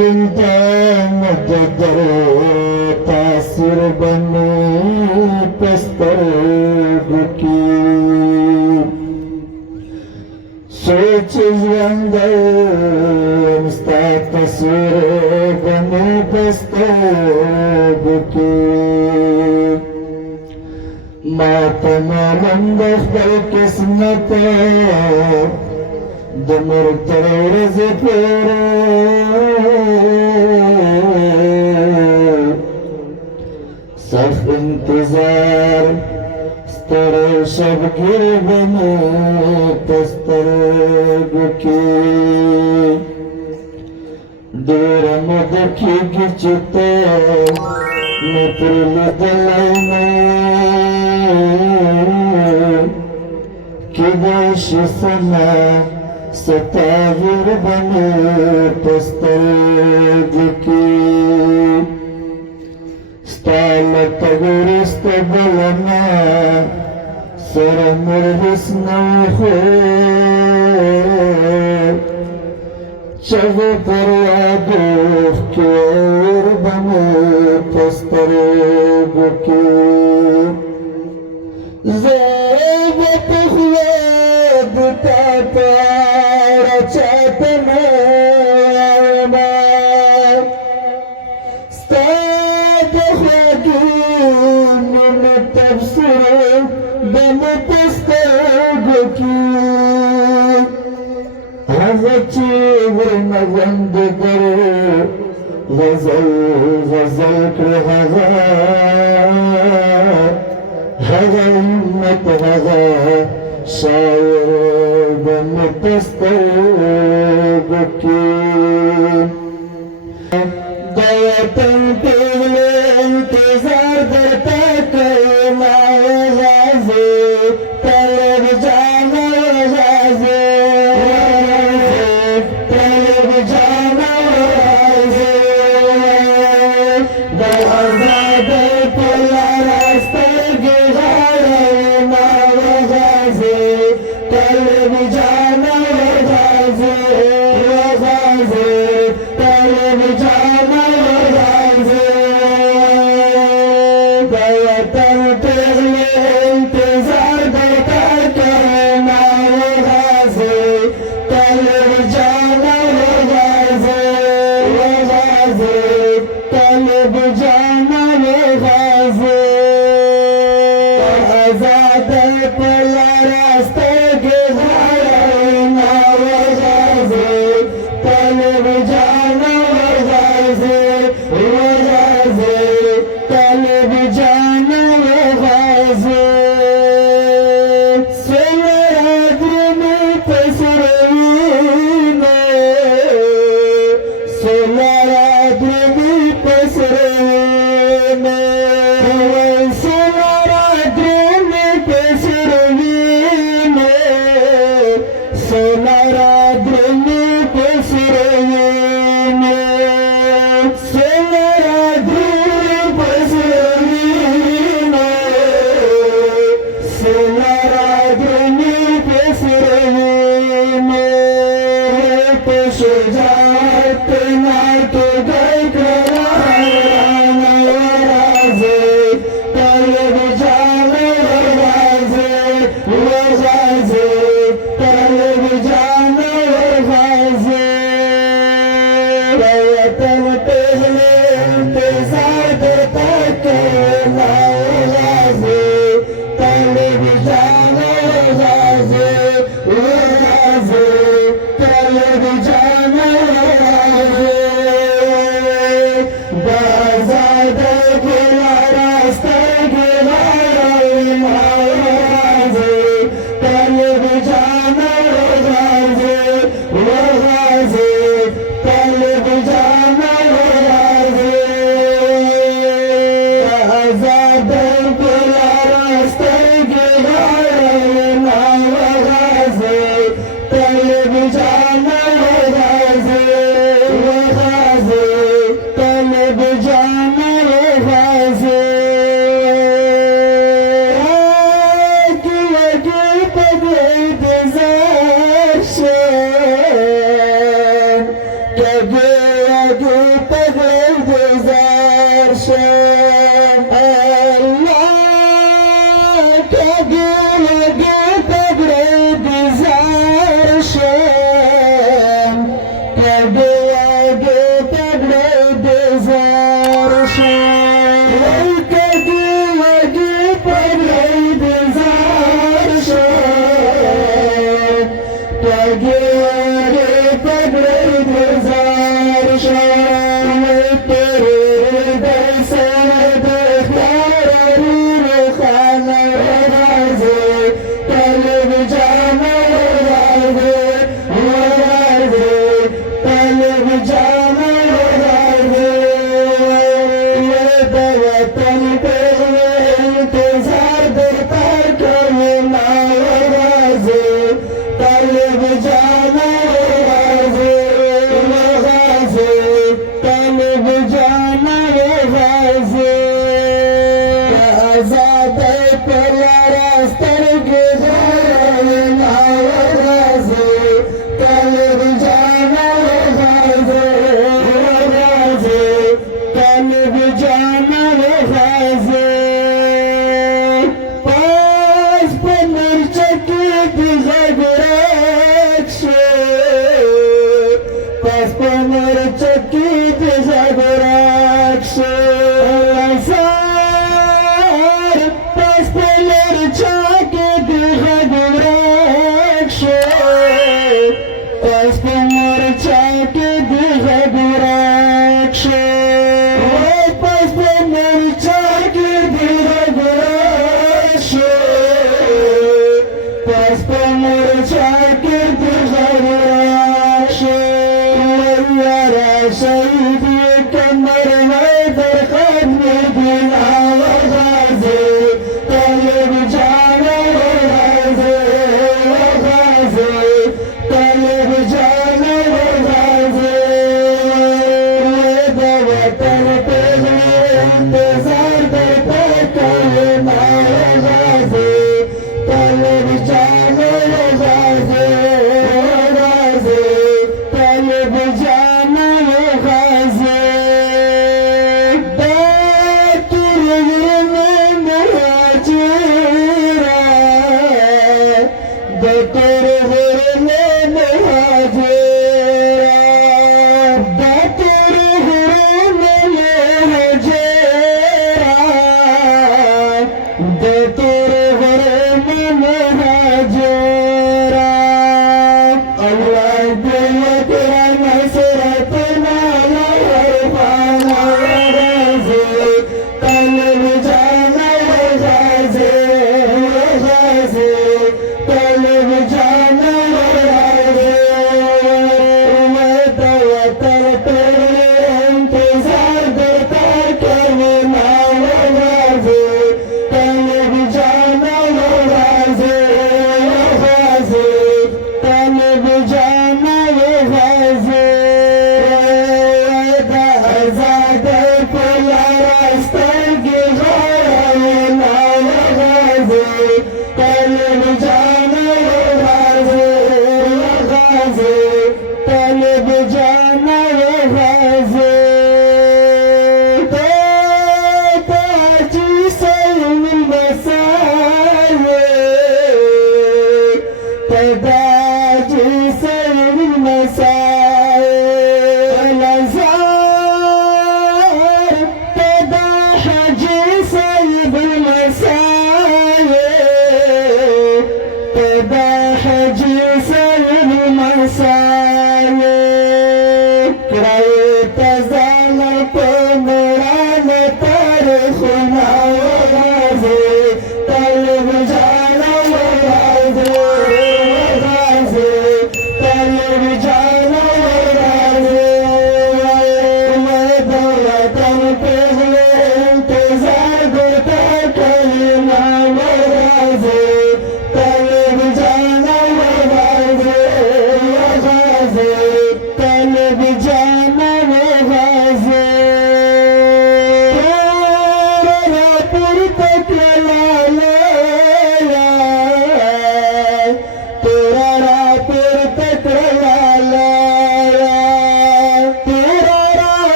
انت مقدر تاثر بني پسترگکی سوچ ژوندم ستا تصویر بني پسترگکی ما ته معلوم د خپل قسمت د مرګ تر ورځې پورې سخت انتظار ستړی شبګیر به مې په سترګو کې ډېره موده کېږي چې ته مې پرې لیدلی نه کېدای شي سمه ستاغیر به مې په سترګو کې ستا له تګ وروسته بله نه سره نور هېڅ نه وي خو چغې پر یادو اوښکې اور به مې په سترګو کې زه به په خوله د تا په اړه چاته نه وایمه ستا د خوږې مینې تفسیر به مې په سترګو کې هغه چې ورنه غوندېدل غزل غزل کړې هغه همت هغه شاعر به مې په سترګو کې د وطن ټولې انتظار درته کومه غازي طالب جانه غازي طالب جانه غازي د آزادۍ په لاره سترګې غاړومه غازي طالب جانه غازي غازي طالب جانه غازي د وطن ټولې انتظار درته کومه غازي طالب جانه غازي غازي طالب جانه غازي آزادۍ په لاره سترګې غاړومه غازي طالب جانه غازي غازي طالب جانه غازي سوره درمې په سروینه سوره درمې په سروینه سوره درمې په سروینه سوره درمې په سروینه سوره درمې په سروینه سوره درمې په سروینه په شجاعت ناتو ګای کړه غازي طالب جانه غازي غازي طالب جانه غازي د وطن ټولې انتظار درته کومه غازي طالب جانه غازي غازي طالب جانه غازي د آزادۍ په لاره سترګې غاړومه غازي طالب جانه غازي غازي طالب جانه desire shame. Allah kage lage tagre desire shame. Kage lage tagre desire shame. Kage lage tagre desire shame. Kage lage tagre desire shame.